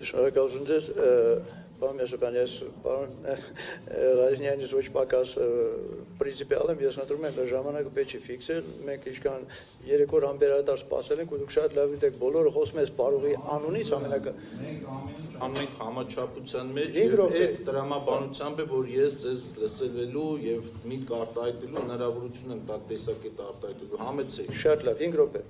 Շնորհակալություն ձեզ, պարոն Մեսրոպյան, ես պարոն Ղազնյանից ոչ պակաս պրինցիպիալ եմ, ես ընտրում եմ ժամանակը պետք չի ֆիքսել, մենք ինչքան 3 օր անբերադար սպասել ենք ու դուք շատ լավ եք, բոլորը խոսում են սպառողի անունից ամենակը։ Մենք համաչափության մեջ եւ այդ տրամաբանությամբ է, որ ես ձեզ լսելու եւ միտք արտահայտելու հնարավորություն եմ տա տեսակետ արտահայտելու, համեցեք։ Շատ լավ, 5 րոպե։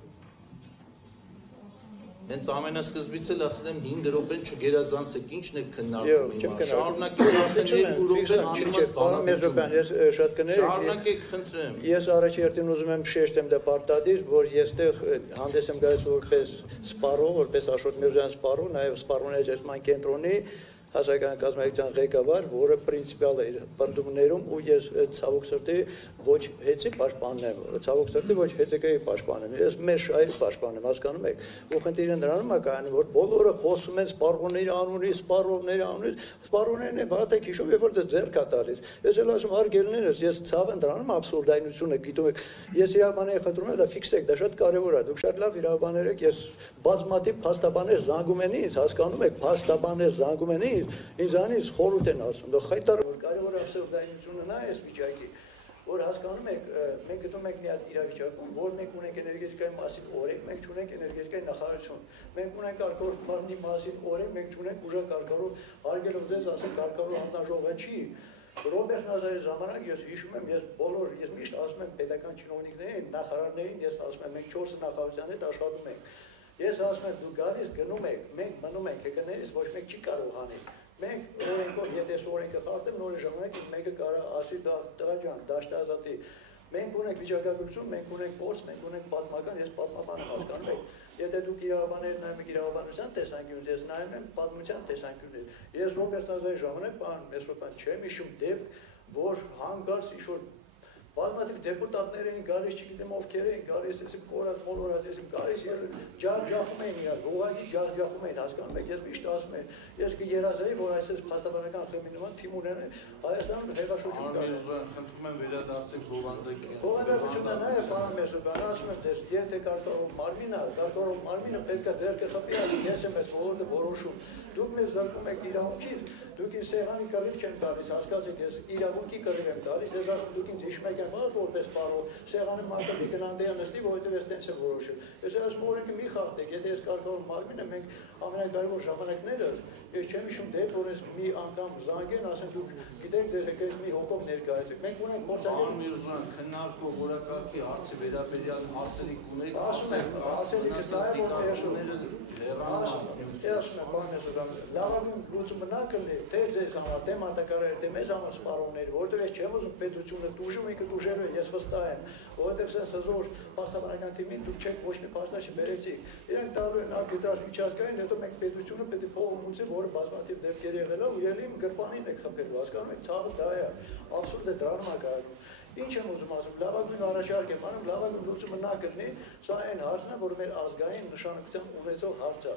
Հենց ամենասկզբից էլ ասել եմ 5 րոպեն չգերազանցեք, ինչն է քննարկում հիմա։ Շարունակեք արդեն 2 րոպե անիմաստ բանալու։ Ես շատ կներեք։ Շարունակեք, խնդրեմ։ Ես առաջերտին ուզում եմ շեշտեմ դա պարտադիր, որ եստեղ հանդես եմ գալիս որպես սպառող, որպես Աշոտ Միրզոյան սպառող, նաև սպառողների ճշտման կենտրոնի հասարակական կազմակերպության ղեկավար, որը պրինցիպիալ է իր պնդումներում ու ես ցավոք սրտի ոչ հեծի պաշտպանն եմ, ցավոք սրտի ոչ հեծեկայի պաշտպան եմ, ես մեր շահերի պաշտպան եմ, հասկանում եք, ու խնդիրը նրանում է կայանում, որ բոլորը խոսում են սպառողների անունից, սպառողների անունից, սպառողներն են վատեք հիշում, երբ որ դες ձեռք կա տալիս, ես էլ ասում հարգելիներս, ես ցավ եմ դրանում աբսուրդայնությունը, գիտում եք, ես իրավաբանների խնդրում եմ դա ֆիքսեք, դա շատ կարևոր է, դուք շատ լավ իրավաբաներ եք, ես բազմաթիվ փաստաբաններ զանգում են ինձ, հասկանում եք, փաստաբաններ զանգում են ինձանից խորհուրդ են ասում, դա խայտար որ կարևոր աբսուրդայնությունը նա է այս վիճակի, որ հասկանում եք, մենք գտնում ենք մի հատ իրավիճակում, որ մենք ունենք էներգետիկայի մասին օրենք, մենք չունենք էներգետիկայի նախարարություն, մենք ունենք կարգավորող մարմնի մասին օրենք, մենք չունենք ուժակարգավորող, հարգելով ձեզ ասեմ, կարգավորող հանձնաժողովը չի։ Ռոբերտ Նազարի ժամանակ ես հիշում եմ, ես միշտ ասում եմ պետական չինովնիկներին, նախարարներին, ես ասում եմ, մենք 4 նախարարության հետ աշխատում ենք։ Ես ասում եմ, դու գալիս գնում եք, մենք մնում ենք եկներից, ոչ մեկ չի կարող անել։ Մենք օրենքով, եթե օրենքը խախտեմ, նոր ժամանակ մեկը կարող ասի տղա ջան, դաշտը ազատի։ Մենք ունենք վիճակագրություն, մենք ունենք փորձ, մենք ունենք պատմական, ես պատմաբան եմ, հասկանում եք։ Եթե դուք իրավաբաններ նայում եք իրավաբանության տեսանկյունից, ես նայում եմ պատմության տեսանկյունից։ Ես Ռոբերտ Նազարի ժամանակ, պարոն Մեսրոպյան, չեմ հիշում դեպք, որ հանկարծ ինչ-որ բազմաթիվ դեպուտատներ էին գալիս, չգիտեմ ովքեր էին գալիս, այսինքն կորած մոլորած, այսինքն գալիս ջախջախում էին իրար, ուղղակի ջախջախում էին, հասկանում եք, ես միշտ ասում եմ, ես կերազեի, որ այսպես փաստաբանական խմբի նման թիմ ունենան Հայաստանում հեղաշրջում կա։ Խնդրում եմ վերադարձեք բովանդակին։ Բովանդակությունը նա է, պարոն Մեսրոպյան, ասում եմ, եթե կարգավորող մարմինը պետք է ձեռքը խփի, ես եմ այս ոլորտը որոշում։ Դուք մեզ զրկում եք իրավունքից, դուք ինձ սեղանի կռիվ չեն տալիս, հասկացեք, ես իրավունքի կռիվ եմ տալիս, ես ասում դուք ինձ հիշում եք որպես պարող, սեղանի մակրդի գնանդեյա նստի, որովհետև ես տենց եմ որոշել։ Ես ասում օրենքը մի խախտեք, եթե ես կարգավորող մարմին եմ, մենք ամենակարևոր ժամանակները, ես չեմ հիշում դեպք, որ ես մի անգամ զանգեն, ասեն դուք գիտեք, դες եկեք մի հոգով ներկայացեք։ Մենք ունենք փորձագետ Միրզոյան, քննարկող օրակարգի հարցի վերաբերյալ ասելիք ունեք, ասում եմ, ասելիքը նա է, որ լավագույն լուծումը նա կլինի, թե ձեզ համար, թե մատակարարը, թե մեզ համար սպառողների, որովհետև ես չեմ ուզում պետությունը տուժում ինքը տուժելու է, ես վստահ եմ, որովհետև սենց հզոր փաստաբանական թիմին դուք չեք ոչ մի փաստա չբերեցիք։ Իրենք տալու են արբիտրաժ միջազգային, հետո մենք պետությունը պետք է փողը մուծի, որը բազմաթիվ դեպքեր եղել է ու ելի գրպանին եք խփելու, հասկանում եք, ցավը դա է, աբսուրդը դրանում է կայանում։ Ինչ եմ ուզում ասում, լավագույն առաջարկ եմ անում, լավագույն լուծումը նա կլինի, սա այն հարցն է, որ մեր ազգային նշանակության ունեցող հարց է։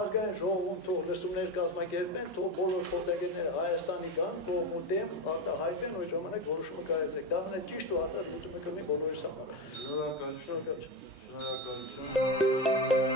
Ազգային ժողովում թող լսումներ կազմակերպեն, թող բոլոր փորձագետները Հայաստանի գան, կողմ ու դեմ արտահայտեն, որ ժամանակ որոշումը կայացեք։ Դա ճիշտ ու հաստատ լուծումը կլինի բոլորիս համար։ Շնորհակալություն։